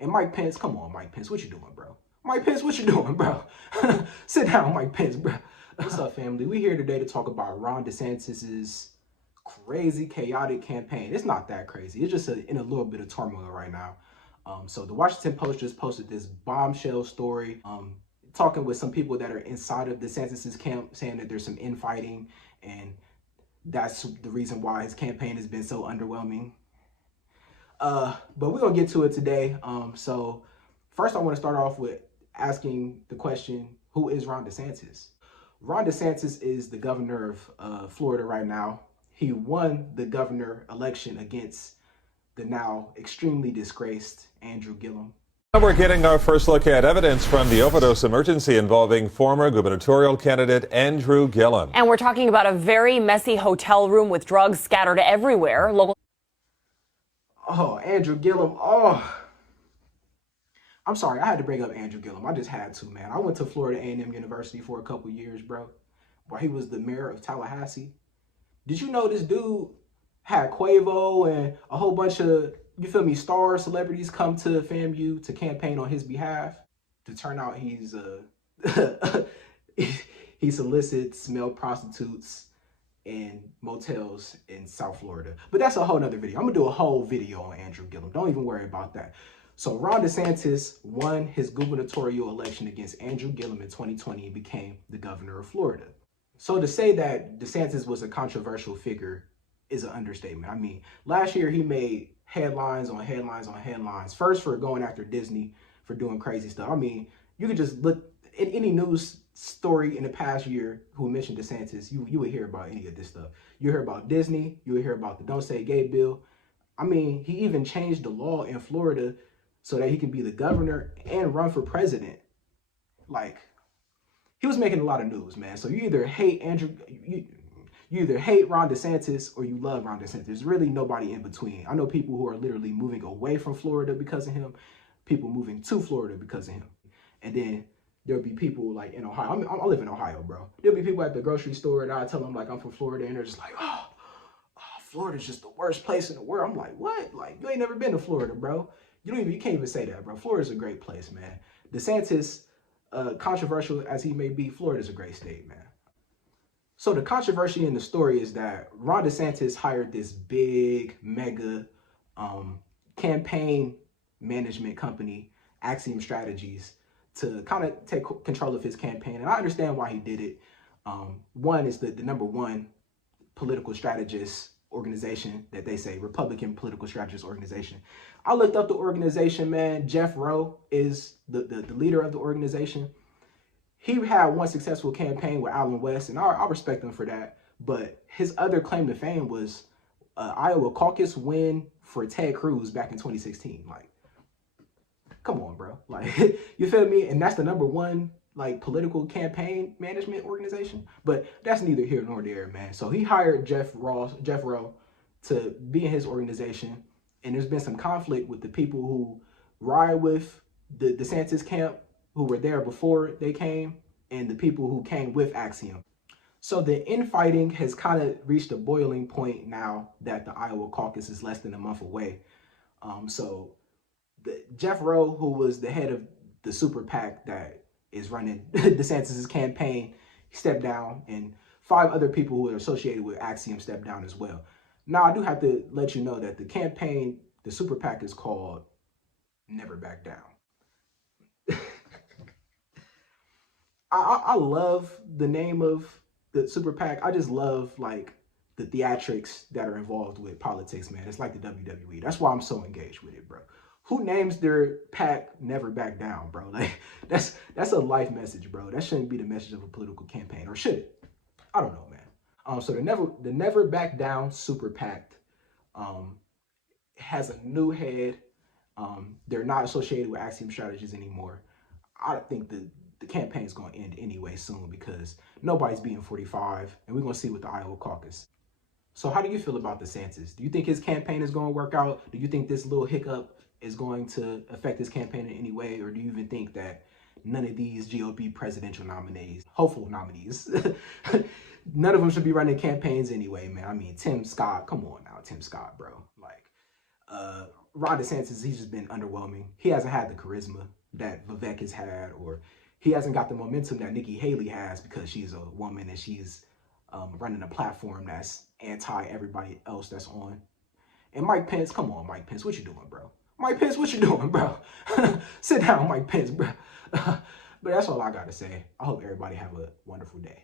And Mike Pence, come on, Mike Pence, what you doing, bro? Mike Pence, what you doing, bro? Sit down, Mike Pence, bro. What's up, family? We here today to talk about Ron DeSantis's crazy, chaotic campaign. It's not that crazy. It's just in a little bit of turmoil right now. So the Washington Post just posted this bombshell story, talking with some people that are inside of DeSantis's camp, saying that there's some infighting, and that's the reason why his campaign has been so underwhelming. But we're gonna get to it today. So first I want to start off with asking the question, who is Ron DeSantis? Ron DeSantis is the governor of Florida right now. He won the governor election against the now extremely disgraced Andrew Gillum. Now we're getting our first look at evidence from the overdose emergency involving former gubernatorial candidate Andrew Gillum. And we're talking about a very messy hotel room with drugs scattered everywhere. Oh, Andrew Gillum. Oh, I'm sorry. I had to bring up Andrew Gillum. I just had to, man. I went to Florida A&M University for a couple years, bro, while he was the mayor of Tallahassee. Did you know this dude had Quavo and a whole bunch of, you feel me, star celebrities come to FAMU to campaign on his behalf? To turn out he's he solicits male prostitutes in motels in South Florida. But that's a whole nother video. I'm gonna do a whole video on Andrew Gillum. Don't even worry about that. So Ron DeSantis won his gubernatorial election against Andrew Gillum in 2020 and became the governor of Florida. So to say that DeSantis was a controversial figure is an understatement. I mean, last year he made headlines on headlines on headlines. First for going after Disney for doing crazy stuff. I mean, you could just look in any news story in the past year who mentioned DeSantis, you would hear about any of this stuff. You hear about Disney, you would hear about the Don't Say Gay bill. I mean, he even changed the law in Florida so that he can be the governor and run for president. Like, he was making a lot of news, man. So you either hate you either hate Ron DeSantis or you love Ron DeSantis. There's really nobody in between. I know people who are literally moving away from Florida because of him, people moving to Florida because of him. And then there'll be people like in Ohio. I live in Ohio, bro. There'll be people at the grocery store and I tell them like I'm from Florida and they're just like, oh, Florida's just the worst place in the world. I'm like, what? Like, you ain't never been to Florida, bro. You can't even say that, bro. Florida's a great place, man. DeSantis, controversial as he may be, Florida's a great state, man. So the controversy in the story is that Ron DeSantis hired this big, mega campaign management company, Axiom Strategies, to kind of take control of his campaign. And I understand why he did it. One is the number one political strategist organization that they say, Republican political strategist organization. I looked up the organization, man. Jeff Rowe is the leader of the organization. He had one successful campaign with Allen West, and I respect him for that. But his other claim to fame was Iowa caucus win for Ted Cruz back in 2016. Like, come on, bro. Like, you feel me? And that's the number one like political campaign management organization. But that's neither here nor there, man. So he hired Jeff Rowe to be in his organization. And there's been some conflict with the people who ride with the DeSantis camp, who were there before they came, and the people who came with Axiom. So the infighting has kind of reached a boiling point now that the Iowa caucus is less than a month away. So Jeff Rowe, who was the head of the super PAC that is running DeSantis's campaign, stepped down, and 5 other people who are associated with Axiom stepped down as well. Now, I do have to let you know that the campaign, the super PAC, is called Never Back Down. I love the name of the super PAC. I just love like the theatrics that are involved with politics, man. It's like the WWE. That's why I'm so engaged with it, bro. Who names their PAC Never Back Down, bro? Like, that's a life message, bro. That shouldn't be the message of a political campaign, or should it? I don't know, man. So the Never Back Down super PAC has a new head. They're not associated with Axiom Strategies anymore. I think the campaign is going to end anyway soon because nobody's beating 45, and we're going to see with the Iowa caucus. So how do you feel about DeSantis? Do you think his campaign is going to work out? Do you think this little hiccup is going to affect his campaign in any way? Or do you even think that none of these GOP presidential nominees, hopeful nominees, none of them should be running campaigns anyway, man? I mean, Tim Scott, come on now, Tim Scott, bro. Like, Ron DeSantis, he's just been underwhelming. He hasn't had the charisma that Vivek has had, or he hasn't got the momentum that Nikki Haley has because she's a woman and she's running a platform that's anti everybody else that's on. And Mike Pence, come on, Mike Pence, what you doing, bro? Mike Pence, what you doing, bro? Sit down, Mike Pence, bro. But that's all I got to say. I hope everybody have a wonderful day.